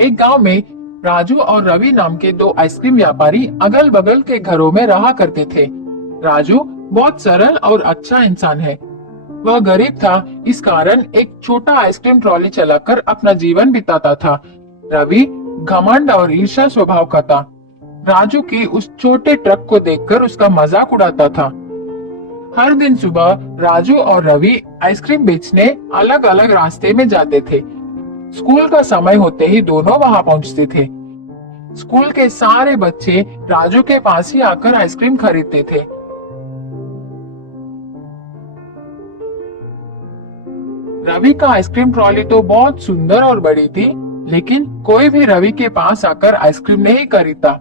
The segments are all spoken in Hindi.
एक गांव में राजू और रवि नाम के दो आइसक्रीम व्यापारी अगल बगल के घरों में रहा करते थे। राजू बहुत सरल और अच्छा इंसान है। वह गरीब था, इस कारण एक छोटा आइसक्रीम ट्रॉली चलाकर अपना जीवन बिताता था। रवि घमंड और ईर्ष्या स्वभाव का था। राजू की उस छोटे ट्रक को देखकर उसका मजाक उड़ाता था। हर दिन सुबह राजू और रवि आइसक्रीम बेचने अलग अलग रास्ते में जाते थे। स्कूल का समय होते ही दोनों वहां पहुंचते थे। स्कूल के सारे बच्चे राजू के पास ही आकर आइसक्रीम खरीदते थे। रवि का आइसक्रीम ट्रॉली तो बहुत सुंदर और बड़ी थी, लेकिन कोई भी रवि के पास आकर आइसक्रीम नहीं खरीदता।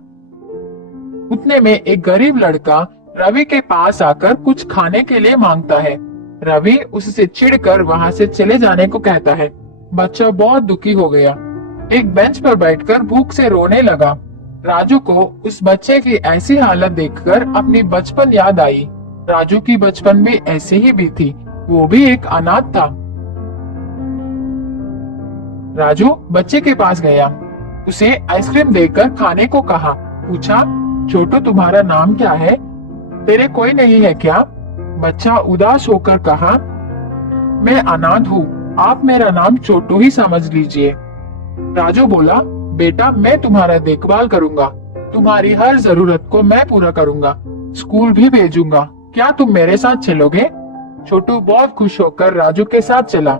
उतने में एक गरीब लड़का रवि के पास आकर कुछ खाने के लिए मांगता है। रवि उससे चिढ़कर वहां से चले जाने को कहता है। बच्चा बहुत दुखी हो गया, एक बेंच पर बैठकर भूख से रोने लगा। राजू को उस बच्चे की ऐसी हालत देखकर अपनी बचपन याद आई। राजू की बचपन भी ऐसे ही भी थी, वो भी एक अनाथ था। राजू बच्चे के पास गया, उसे आइसक्रीम देकर खाने को कहा। पूछा, छोटू तुम्हारा नाम क्या है? तेरे कोई नहीं है क्या? बच्चा उदास होकर कहा, मैं अनाथ हूँ, आप मेरा नाम छोटू ही समझ लीजिए। राजू बोला, बेटा मैं तुम्हारा देखभाल करूंगा, तुम्हारी हर जरूरत को मैं पूरा करूंगा, स्कूल भी भेजूंगा, क्या तुम मेरे साथ चलोगे? छोटू बहुत खुश होकर राजू के साथ चला।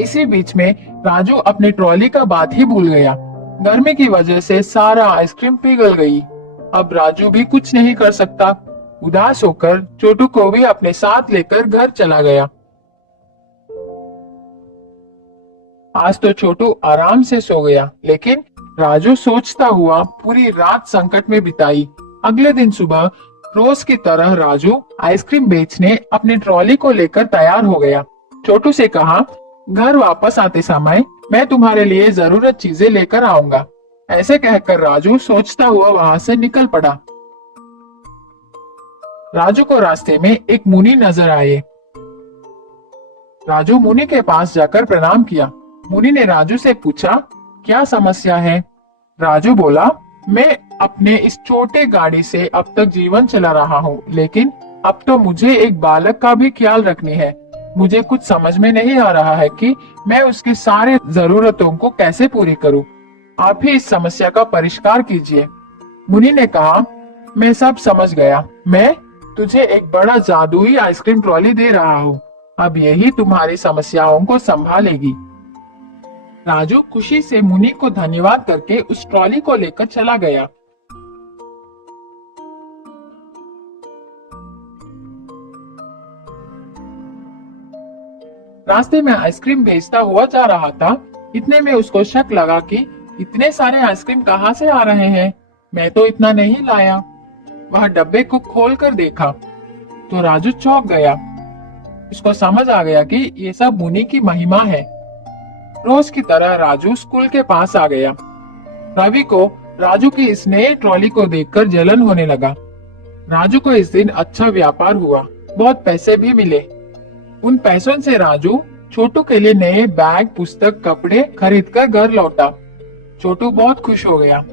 इसी बीच में राजू अपने ट्रॉली का बात ही भूल गया। गर्मी की वजह से सारा आइसक्रीम पिघल गई। अब राजू भी कुछ नहीं कर सकता। उदास होकर छोटू को भी अपने साथ लेकर घर चला गया। आज तो छोटू आराम से सो गया, लेकिन राजू सोचता हुआ पूरी रात संकट में बिताई। अगले दिन सुबह रोज की तरह राजू आइसक्रीम बेचने अपने ट्रॉली को लेकर तैयार हो गया। छोटू से कहा, घर वापस आते समय मैं तुम्हारे लिए जरूरत चीजें लेकर आऊंगा। ऐसे कहकर राजू सोचता हुआ वहां से निकल पड़ा। राजू को रास्ते में एक मुनि नजर आए। राजू मुनि के पास जाकर प्रणाम किया। मुनि ने राजू से पूछा, क्या समस्या है? राजू बोला, मैं अपने इस छोटे गाड़ी से अब तक जीवन चला रहा हूँ, लेकिन अब तो मुझे एक बालक का भी ख्याल रखनी है। मुझे कुछ समझ में नहीं आ रहा है कि मैं उसकी सारे जरूरतों को कैसे पूरी करूं। आप ही इस समस्या का परिष्कार कीजिए। मुनि ने कहा, मैं सब समझ गया, मैं तुझे एक बड़ा जादुई आइसक्रीम ट्रॉली दे रहा हूँ, अब यही तुम्हारी समस्याओं को संभालेगी। राजू खुशी से मुनि को धन्यवाद करके उस ट्रॉली को लेकर चला गया। रास्ते में आइसक्रीम बेचता हुआ जा रहा था। इतने में उसको शक लगा कि इतने सारे आइसक्रीम कहाँ से आ रहे हैं, मैं तो इतना नहीं लाया। वह डब्बे को खोलकर देखा तो राजू चौंक गया। उसको समझ आ गया कि ये सब मुनि की महिमा है। रोज की तरह राजू स्कूल के पास आ गया। रवि को राजू की इस नई ट्रॉली को देखकर जलन होने लगा। राजू को इस दिन अच्छा व्यापार हुआ, बहुत पैसे भी मिले। उन पैसों से राजू छोटू के लिए नए बैग, पुस्तक, कपड़े खरीदकर घर लौटा। छोटू बहुत खुश हो गया।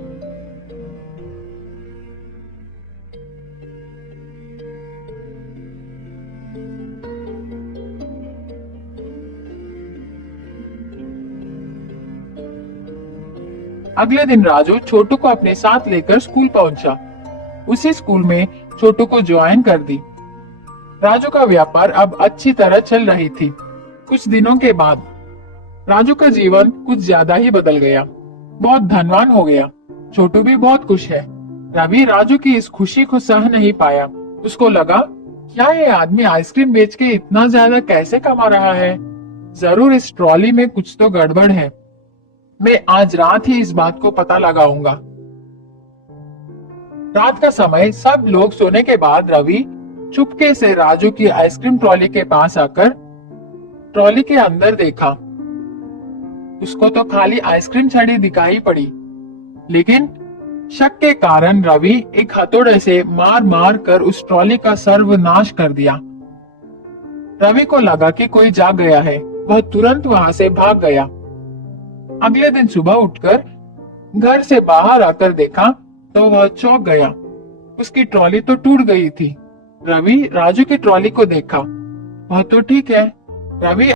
अगले दिन राजू छोटू को अपने साथ लेकर स्कूल पहुंचा। उसी स्कूल में छोटू को ज्वाइन कर दी। राजू का व्यापार अब अच्छी तरह चल रही थी। कुछ दिनों के बाद राजू का जीवन कुछ ज्यादा ही बदल गया, बहुत धनवान हो गया। छोटू भी बहुत खुश है। रवि राजू की इस खुशी को सह नहीं पाया। उसको लगा, क्या ये आदमी आइसक्रीम बेच के इतना ज्यादा कैसे कमा रहा है? जरूर इस ट्रॉली में कुछ तो गड़बड़ है। मैं आज रात ही इस बात को पता लगाऊंगा। रात का समय, सब लोग सोने के बाद रवि चुपके से राजू की आइसक्रीम ट्रॉली के पास आकर ट्रॉली के अंदर देखा। उसको तो खाली आइसक्रीम छड़ी दिखाई पड़ी, लेकिन शक के कारण रवि एक हथौड़े से मार मार कर उस ट्रॉली का सर्वनाश कर दिया। रवि को लगा कि कोई जाग गया है। वह तुरंत वहां से भाग गया। अगले दिन सुबह उठकर घर से बाहर आकर देखा तो वह चौंक गया। उसकी ट्रॉली तो टूट गई थी। रवि राजू की ट्रॉली को देखा, वह तो ठीक है। रवि